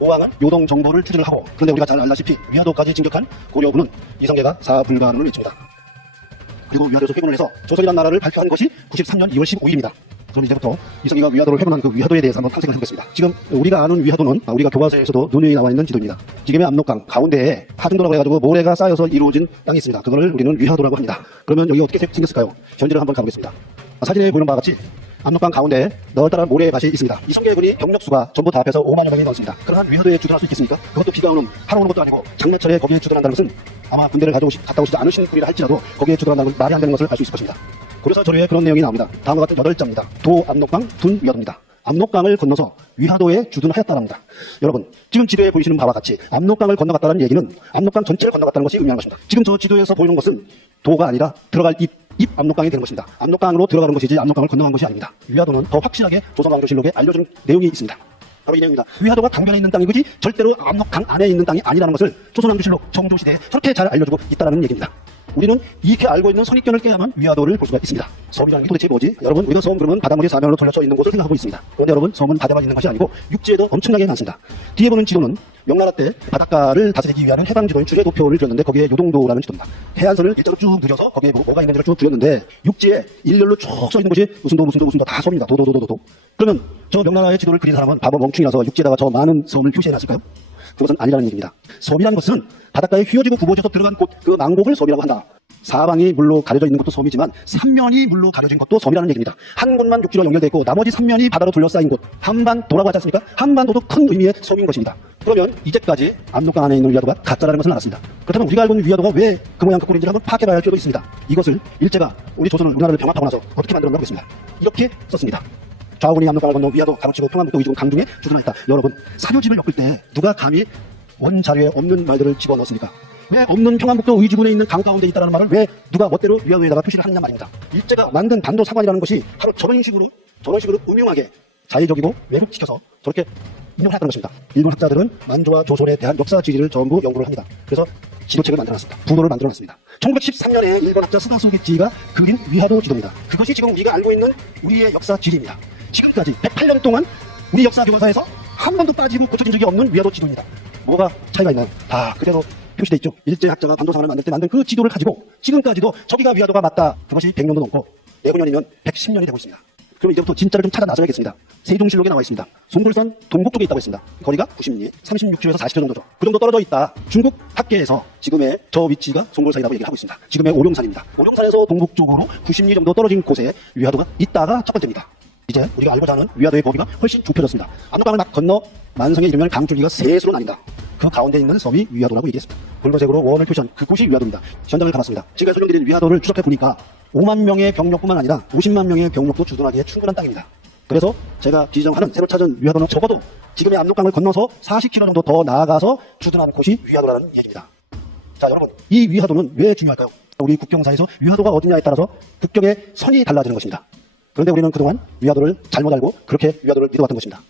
오왕은 요동 정보를 투지를 하고, 그런데 우리가 잘 알다시피 위화도까지 진격한 고려군은 이성계가 사불가능을 외칩니다. 그리고 위화도에서 회군을 해서 조선이라는 나라를 발표한 것이 93년 2월 15일입니다. 그럼 이제부터 이성계가 위화도를 회군한 그 위화도에 대해서 한번 탐색을 해보겠습니다. 지금 우리가 아는 위화도는 우리가 교과서에서도 눈에 나와 있는 지도입니다. 지금의 압록강 가운데에 하중도라고 해가지고 모래가 쌓여서 이루어진 땅이 있습니다. 그거를 우리는 위화도라고 합니다. 그러면 여기 어떻게 생겼을까요? 현재를 한번 가보겠습니다. 사진에 보이는 바와 같이 압록강 가운데 널따란 모래밭이 있습니다. 이성계군이 병력수가 전부 다 합해서 5만여 명이 넘습니다. 그러한 위화도에 주둔할 수 있겠습니까? 그것도 비가 오는 하루 오는 것도 아니고 장마철에 거기에 주둔한다는 것은 아마 군대를 갔다 오시지 않으신 분이라 할지라도 거기에 주둔한다는 건 말이 안 되는 것을 알 수 있을 것입니다. 고려사 저류에 그런 내용이 나옵니다. 다음과 같은 8자입니다. 도, 압록강, 둔, 위화도입니다. 압록강을 건너서 위화도에 주둔하였다랍니다. 여러분, 지금 지도에 보이시는 바와 같이 압록강을 건너갔다는 얘기는 압록강 전체를 건너갔다는 것이 의미하는 것입니다. 지금 저 지도에서 보이는 것은 도가 아니라 들어갈 입 압록강이 되는 것입니다. 압록강으로 들어가는 것이지 압록강을 건너간 것이 아닙니다. 위화도는 더 확실하게 조선왕조실록에 알려준 내용이 있습니다. 바로 이 내용입니다. 위화도가 강변에 있는 땅이지 절대로 압록강 안에 있는 땅이 아니라는 것을 조선왕조실록 정조시대에 저렇게 잘 알려주고 있다는 얘기입니다. 우리는 이렇게 알고 있는 선입견을 깨야만 위화도를 볼 수가 있습니다. 섬이라는 게 도대체 뭐지? 여러분, 우리가 섬 그러면 바닷물이 사면으로 돌려져 있는 곳을 생각하고 있습니다. 그런데 여러분, 섬은 바다만 있는 것이 아니고 육지에도 엄청나게 많습니다. 뒤에 보는 지도는 명나라 때 바닷가를 다스리기 위한 해방지도인 주제도표를 그렸는데 거기에 요동도라는 지도입니다. 해안선을 일자로 쭉 그려서 거기에 뭐가 있는지를 쭉 그렸는데 육지에 일렬로 쭉 써 있는 것이 무슨 도 다 섬입니다. 도도도도도. 그러면 저 명나라의 지도를 그린 사람은 바보 멍충이라서 육지에다가 저 많은 섬을 표시해놨을까요? 그것은 아니라는 얘기입니다. 섬이라는 것은 바닷가에 휘어지고 굽어져서 들어간 곳, 그 망곡을 섬이라고 한다. 사방이 물로 가려져 있는 것도 섬이지만 삼면이 물로 가려진 것도 섬이라는 얘기입니다. 한 곳만 육지로 연결되어 있고 나머지 삼면이 바다로 둘러싸인 곳, 한반도라고 하지 않습니까? 한반도도 큰 의미의 섬인 것입니다. 그러면 이제까지 압록강 안에 있는 위화도가 가짜라는 것을 알았습니다. 그렇다면 우리가 알고 있는 위화도가 왜 그 모양 그 꼴인지를 한번 파악해봐야 할 필요도 있습니다. 이것을 일제가 우리나라를 병합하고 나서 어떻게 만들었나 보겠습니다. 이렇게 썼습니다. 좌우군이 압록강을 건너 위화도 가로치고 평안북도 의주군 강중에 주둔했다. 여러분, 사료집을 엮을 때 누가 감히 원 자료에 없는 말들을 집어넣었습니까? 왜 없는 평안북도 의주군에 있는 강 가운데 있다는 말을 왜 누가 멋대로 위화도에다가 표시를 하느냐 말입니다. 일제가 만든 반도 사관이라는 것이 바로 저런 식으로 음흉하게 자의적이고 왜곡시켜서 저렇게 인용을 했던 것입니다. 일본 학자들은 만주와 조선에 대한 역사 지리를 전부 연구를 합니다. 그래서 지도책을 만들어놨습니다. 부도를 만들어놨습니다. 1913년에 일본 학자 스다소게치가 그린 위화도 지도입니다. 그것이 지금 우리가 알고 있는 우리의 역사 지리입니다. 지금까지 108년 동안 우리 역사 교과서에서 한 번도 빠지고 고쳐진 적이 없는 위화도 지도입니다. 뭐가 차이가 있나요? 다 그대로 표시되어 있죠. 일제 학자가 반도상을 만들 때 만든 그 지도를 가지고 지금까지도 저기가 위화도가 맞다. 그것이 100년도 넘고 내후년이면 110년이 되고 있습니다. 그럼 이제부터 진짜를 좀 찾아 나서야겠습니다. 세종실록에 나와 있습니다. 송골선 동북 쪽에 있다고 했습니다. 거리가 90리, 36km에서 40km 정도죠. 그 정도 떨어져 있다. 중국 학계에서 지금의 저 위치가 송골산이라고 얘기를 하고 있습니다. 지금의 오룡산입니다. 오룡산에서 동북 쪽으로 90리 정도 떨어진 곳에 위화도가 있다가 첫 번째입니다. 이제 우리가 알고자 하는 위화도의 범위가 훨씬 좁혀졌습니다. 압록강을 막 건너 만성에 이르면 강줄기가 셋으로 나뉜다. 그 가운데 있는 섬이 위화도라고 얘기했습니다. 붉은색으로 원을 표시한 그곳이 위화도입니다. 현장을 가봤습니다. 제가 설명드린 위화도를 추적해 보니까 5만 명의 병력뿐만 아니라 50만 명의 병력도 주둔하기에 충분한 땅입니다. 그래서 제가 지정하는 새로 찾은 위화도는 적어도 지금의 압록강을 건너서 40km 정도 더 나아가서 주둔한 곳이 위화도라는 얘기입니다. 자, 여러분, 이 위화도는 왜 중요할까요? 우리 국경사에서 위화도가 어디냐에 따라서 국경의 선이 달라지는 것입니다. 그런데 우리는 그동안 위화도를 잘못 알고 그렇게 위화도를 믿어왔던 것입니다.